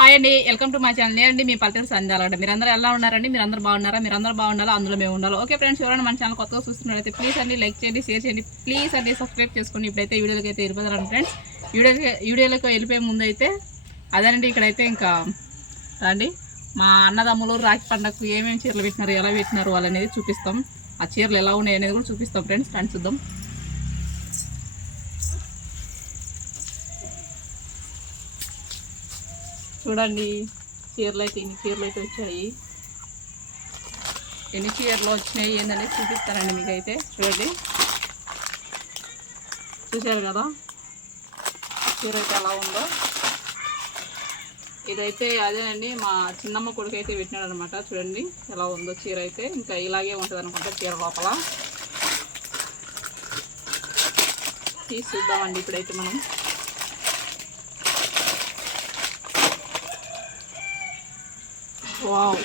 Hi అండి welcome to my channel నేనండి మీ పల్లెటూరు మీరు మీరందరూ ఎలా ఉన్నారండి? మీరందరూ బాగున్నారా? మీరందరూ బాగున్నారా అందులో మేము ఉండాలి? ఓకే ఫ్రెండ్స్ ఎవరైనా మన ఛానల్ కొత్తగా చూస్తున్నట్లయితే ప్లీజ్ అండి లైక్ చేయండి షేర్ చేయండి ప్లీజ్ అండి సబ్స్క్రైబ్ చేసుకోండి ఇప్పుడైతే వీడియోలకి అయితే వెళ్ళిపోతారండి ఫ్రెండ్స్ వీడియో వీడియోలోకి వెళ్ళిపోయే ముందు అయితే అదేనండి ఇక్కడైతే ఇంకా రండి. మా అన్నదమ్ములు రాఖీ పండగకు ఏమేమి చీరలు పెట్టినారు ఎలా పెట్టినారు వాళ్ళనేది చూపిస్తాం. ఆ చీరలు ఎలా ఉన్నాయి అనేది కూడా చూపిస్తాం ఫ్రెండ్స్ ఫ్రెండ్స్ చూద్దాం చూడండి. చీరలు అయితే ఇన్ని చీరలు అయితే వచ్చాయి. ఎన్ని చీరలు వచ్చినాయి ఏందనేది చూపిస్తానండి మీకైతే. చూడండి. చూశారు కదా? చీర అయితే ఎలా ఉందో. ఇదైతే అదేనండి మా చిన్నమ్మ కొడుకు అయితే పెట్టినాడు అనమాట చూడండి ఎలా ఉందో చీర అయితే. ఇంకా ఇలాగే ఉంటుంది అనుకుంటా చీర లోపల. తీసి చూద్దామండి ఇప్పుడైతే మనం. వావ్.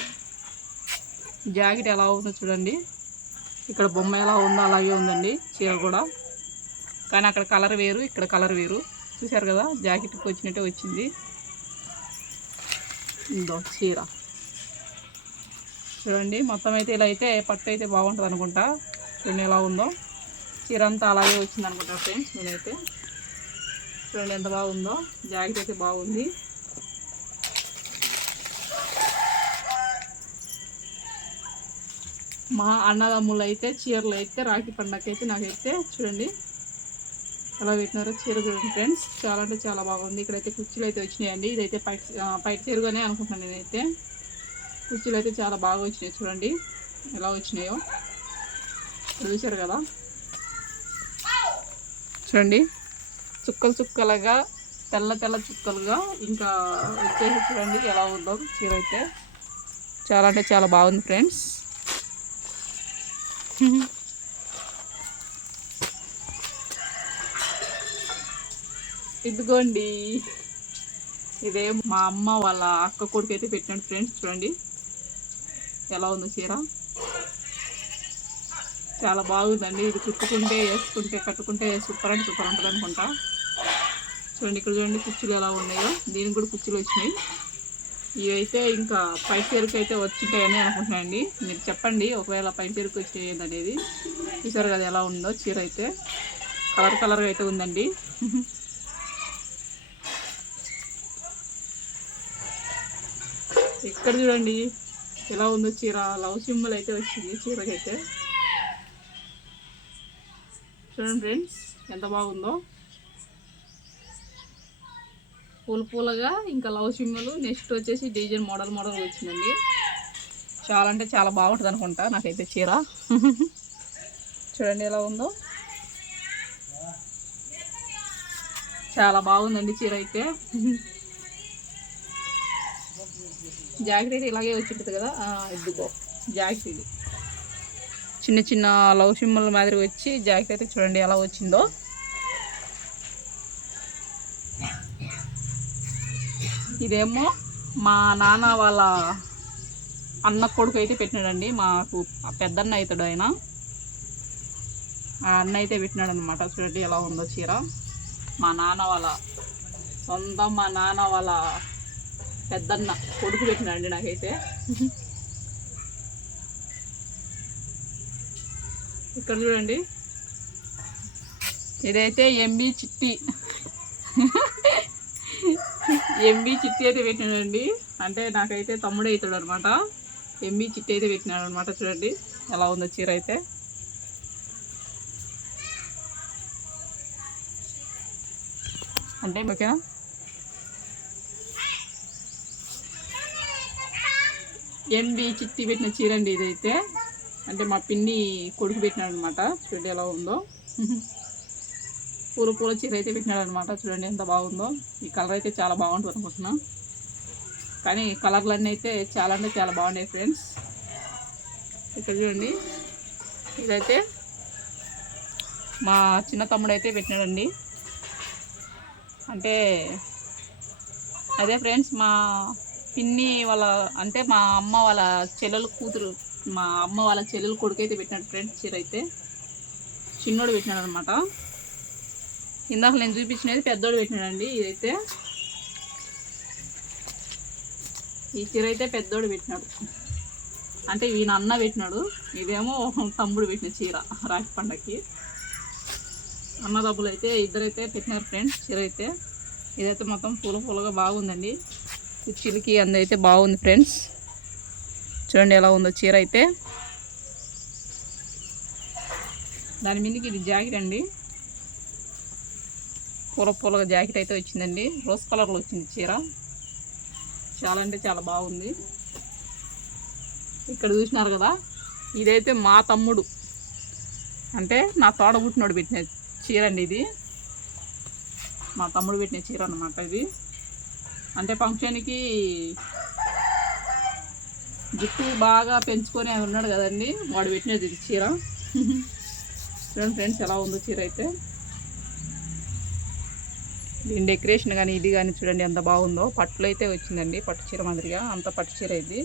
జాకెట్ ఎలా ఉందో చూడండి. ఇక్కడ బొమ్మ ఎలా ఉందో అలాగే ఉందండి చీర కూడా. కానీ అక్కడ కలర్ వేరు ఇక్కడ కలర్ వేరు. చూశారు కదా జాకెట్కి వచ్చినట్టే వచ్చింది. ఇందో చీర. చూడండి మొత్తం అయితే ఇలా అయితే పట్టు అయితే బాగుంటుంది అనుకుంటా. చూడండి ఎలా ఉందో. చీర అంతా అలాగే వచ్చింది అనుకుంటా ఫ్రెండ్స్ నేనైతే. చూడండి ఎంత బాగుందో. జాకెట్ అయితే బాగుంది. మా అన్నదమ్ములు అయితే చీరలు అయితే రాఖీ పండగ అయితే నాకైతే చూడండి. ఎలా పెట్టినారో చీర చూడండి ఫ్రెండ్స్. చాలా అంటే చాలా బాగుంది. ఇక్కడైతే కుర్చీలు అయితే వచ్చినాయండి. ఇదైతే పైట ఆ, పైట చీరగానే అనుకుంటున్నాను నేనైతే. కుర్చీలు అయితే చాలా బాగా వచ్చినాయి చూడండి. ఎలా వచ్చినాయో. ఇక్కడ చూశారు కదా. చూడండి. చుక్కలు చుక్కలుగా తెల్ల తెల్ల చుక్కలుగా ఇంకా వచ్చేసి చూడండి ఎలా ఉందో చీర అయితే. చాలా అంటే చాలా బాగుంది ఫ్రెండ్స్. ఇదిగోండి. ఇదే మా అమ్మ వాళ్ళ అక్క కొడుకు అయితే పెట్టినాడు ఫ్రెండ్స్ చూడండి. ఎలా ఉందో చీర? చాలా బాగుందండి. ఇది కుట్టుకుంటే వేసుకుంటే కట్టుకుంటే సూపర్ అంటే సూపర్ ఉంటుంది అనుకుంటా చూడండి ఇక్కడ చూడండి కుర్చీలు ఎలా ఉన్నాయో. దీనికి కూడా కుర్చీలు వచ్చినాయి. ఇవైతే ఇంకా పై చీరకు అయితే వచ్చింటాయని అనుకుంటున్నానండి మీరు చెప్పండి ఒకవేళ పై చీరకు వచ్చేది అనేది. చూసారు కదా ఎలా ఉందో చీర అయితే కలర్ కలర్గా అయితే ఉందండి. ఇక్కడ చూడండి ఎలా ఉందో చీర. లవ్ సింబల్ అయితే వచ్చింది చీరకైతే. చూడండి ఫ్రెండ్స్ ఎంత బాగుందో. పూల పూలగా ఇంకా లవ్ సింబలు నెక్స్ట్ వచ్చేసి డిజైన్ మోడల్ మోడల్ వచ్చిందండి. చాలా అంటే చాలా బాగుంటుంది అనుకుంటా నాకైతే చీర. చూడండి ఎలా ఉందో. చాలా బాగుందండి చీర అయితే. జాకెట్ అయితే ఇలాగే వచ్చింటుంది కదా? ఇద్దుకో జాకెట్ ఇది. చిన్న చిన్న లవ్ సింబల్ మాదిరి వచ్చి జాకెట్ అయితే చూడండి ఎలా వచ్చిందో. ఇదేమో మా నాన్న వాళ్ళ అన్న కొడుకు అయితే పెట్టినాడండి. మాకు పెద్దన్న అవుతాడు ఆయన. ఆ అన్న అయితే పెట్టినాడు అనమాట చూడండి ఎలా ఉందో చీర. మా నాన్న వాళ్ళ సొంత మా నాన్న వాళ్ళ పెద్దన్న కొడుకు పెట్టినాడండి నాకైతే. ఇక్కడ చూడండి. ఇదైతే ఎంబీ చిట్టి. ఎంబీ చిట్టి అయితే పెట్టినాడండి. అంటే నాకైతే తమ్ముడు అవుతాడు అనమాట ఎంబీ చిట్టి అయితే పెట్టినాడు అనమాట చూడండి. ఎలా ఉందో చీర అయితే. అంటే ఓకేనా? ఎంబీ చిట్టి పెట్టిన చీర అండి ఇదైతే. అంటే మా పిన్ని కొడుకు పెట్టినాడు అనమాట చూడండి ఎలా ఉందో. పూల పూల చీర అయితే పెట్టినాడు అనమాట చూడండి ఎంత బాగుందో. ఈ కలర్ అయితే చాలా బాగుంటుంది అనుకుంటున్నా. కానీ కలర్లన్నీ అయితే చాలా అంటే చాలా బాగున్నాయి ఫ్రెండ్స్. ఇక్కడ చూడండి. ఇదైతే మా చిన్న తమ్ముడు అయితే పెట్టినాడండి. అంటే అదే ఫ్రెండ్స్ మా పిన్ని వాళ్ళ అంటే మా అమ్మ వాళ్ళ చెల్లెలు కూతురు మా అమ్మ వాళ్ళ చెల్లెలు కొడుకు అయితే పెట్టినాడు ఫ్రెండ్స్ చీర అయితే. చిన్నోడు పెట్టినాడు అనమాట ఇందాక నేను చూపించినది పెద్దోడు పెట్టినాడండి ఇదైతే. ఈ చీర అయితే పెద్దోడు పెట్టినాడు. అంటే ఈయన అన్న పెట్టినాడు. ఇదేమో తమ్ముడు పెట్టిన చీర రాఖీ పండగకి అన్నదబ్బులు అయితే ఇద్దరైతే పెట్టినారు ఫ్రెండ్స్ చీర అయితే. ఇదైతే మొత్తం పూల పూలగా బాగుందండి. కుర్చీలకి అందైతే బాగుంది ఫ్రెండ్స్. చూడండి ఎలా ఉందో చీర అయితే. దాని మీదకి ఇది జాకెట్ అండి. పూల పూలగా జాకెట్ అయితే వచ్చిందండి. రోజ్ కలర్లో వచ్చింది చీర. చాలా అంటే చాలా బాగుంది. ఇక్కడ చూసినారు కదా ఇదైతే మా తమ్ముడు. అంటే నా తోడ పుట్టినోడు పెట్టిన చీర అండి ఇది. మా తమ్ముడు పెట్టిన చీర అన్నమాట ఇది. అంటే ఫంక్షన్కి జుట్టు బాగా పెంచుకొని ఉన్నాడు కదండి వాడు పెట్టినది ఇది చీర. ఫ్రెండ్ ఫ్రెండ్స్ ఎలా ఉందో చీర అయితే. దీని డెకరేషన్ కానీ ఇది కానీ చూడండి ఎంత బాగుందో. పట్టులో అయితే వచ్చిందండి పట్టు చీర మాదిరిగా. అంత పట్టు చీర ఇది.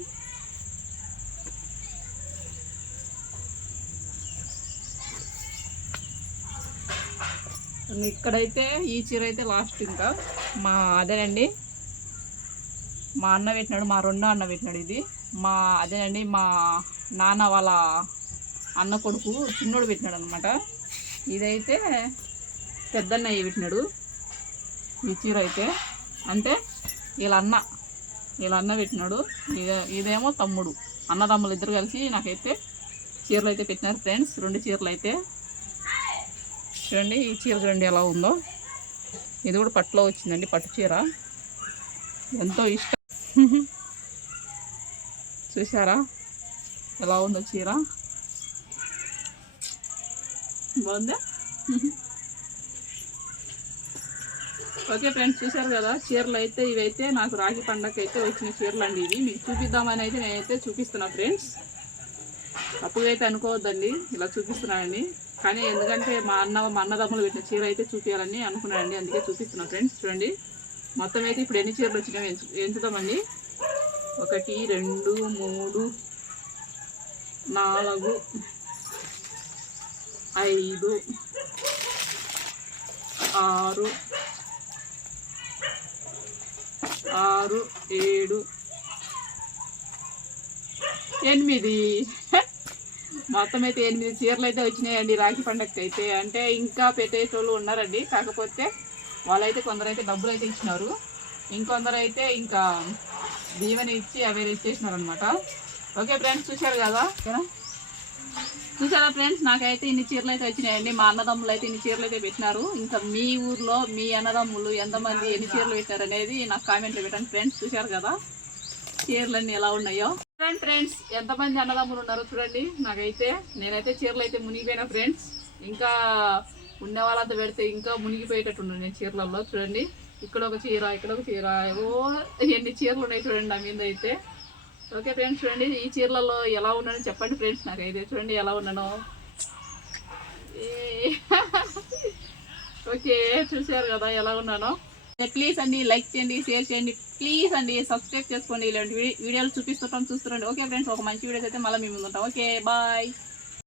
ఇక్కడైతే ఈ చీర అయితే లాస్ట్ ఇంకా. మా అదేనండి. మా అన్న పెట్టినాడు మా రెండో అన్న పెట్టినాడు ఇది. మా అదేనండి మా నాన్న వాళ్ళ అన్న కొడుకు చిన్నోడు పెట్టినాడు అనమాట ఇదైతే పెద్దన్నయ్య పెట్టినాడు. ఈ చీర అయితే. అంటే వీళ్ళ అన్న వీళ్ళ అన్న పెట్టినాడు. ఇదే ఇదేమో తమ్ముడు. అన్నదమ్ములు ఇద్దరు కలిసి నాకైతే చీరలు అయితే పెట్టినారు ఫ్రెండ్స్. రెండు చీరలు అయితే. చూడండి ఈ చీర చూడండి ఎలా ఉందో. ఇది కూడా పట్టులో వచ్చిందండి పట్టు చీర. ఎంతో ఇష్టం. చూసారా ఎలా ఉందో చీర? బాగుందా? ఓకే ఫ్రెండ్స్ చూసారు కదా? చీరలు అయితే ఇవైతే నాకు రాగి పండగ అయితే వచ్చిన చీరలు అండి ఇవి. మీకు చూపిద్దామని అయితే నేనైతే చూపిస్తున్నా ఫ్రెండ్స్. తప్పుగా అయితే అనుకోవద్దండి ఇలా చూపిస్తున్నానండి. కానీ ఎందుకంటే మా అన్న మా అన్నదమ్ములు పెట్టిన చీర అయితే చూపించాలని అనుకున్నానండి అందుకే చూపిస్తున్నా ఫ్రెండ్స్. చూడండి మొత్తం అయితే ఇప్పుడు ఎన్ని చీరలు వచ్చినాయో ఎంచుదామండి. ఒకటి రెండు మూడు నాలుగు ఐదు ఆరు ఆరు ఏడు. ఎనిమిది. మొత్తం అయితే ఎనిమిది చీరలు అయితే వచ్చినాయండి రాఖీ పండగకి అయితే అంటే ఇంకా పెట్టేటోళ్ళు ఉన్నారండి. కాకపోతే వాళ్ళైతే కొందరు అయితే డబ్బులు అయితే ఇచ్చినారు. ఇంకొందరైతే ఇంకా దీవెని ఇచ్చి అవి ఇచ్చేసినారు అనమాట ఓకే ఫ్రెండ్స్ చూశారు కదా? ఓకేనా? చూసారా ఫ్రెండ్స్? నాకైతే ఇన్ని చీరలు అయితే వచ్చినాయండి. మా అన్నదమ్ములు అయితే ఇన్ని చీరలు అయితే పెట్టినారు. ఇంకా మీ ఊర్లో మీ అన్నదమ్ములు ఎంతమంది ఎన్ని చీరలు పెట్టారు అనేది నాకు కామెంట్లో పెట్టండి ఫ్రెండ్స్. చూశారు కదా? చీరలన్నీ ఎలా ఉన్నాయో. చూడండి ఫ్రెండ్స్ ఎంతమంది అన్నదమ్ములు ఉన్నారు చూడండి. నాకైతే నేనైతే చీరలు అయితే మునిగిపోయినా ఫ్రెండ్స్. ఇంకా ఉన్న వాళ్ళంతా పెడితే ఇంకా మునిగిపోయేటట్టున్నాను నేను చీరలలో. చూడండి ఇక్కడ ఒక చీర ఇక్కడ ఒక చీర. ఓ ఎన్ని చీరలు ఉన్నాయి చూడండి నా మీద అయితే. ఓకే ఫ్రెండ్స్ చూడండి ఈ చీరలలో ఎలా ఉన్నానో చెప్పండి ఫ్రెండ్స్. నాకు అయితే చూడండి ఎలా ఉన్నానో. ఓకే చూసారు కదా ఎలా ఉన్నానో. ప్లీజ్ అండి లైక్ చేయండి షేర్ చేయండి. ప్లీజ్ అండి సబ్స్క్రైబ్ చేసుకోండి. ఇలాంటి వీడియోలు చూపిస్తుంటాం చూస్తుండండి. ఓకే ఫ్రెండ్స్ ఒక మంచి వీడియోస్ అయితే మళ్ళీ మేము ఉంటాం. Okay bye.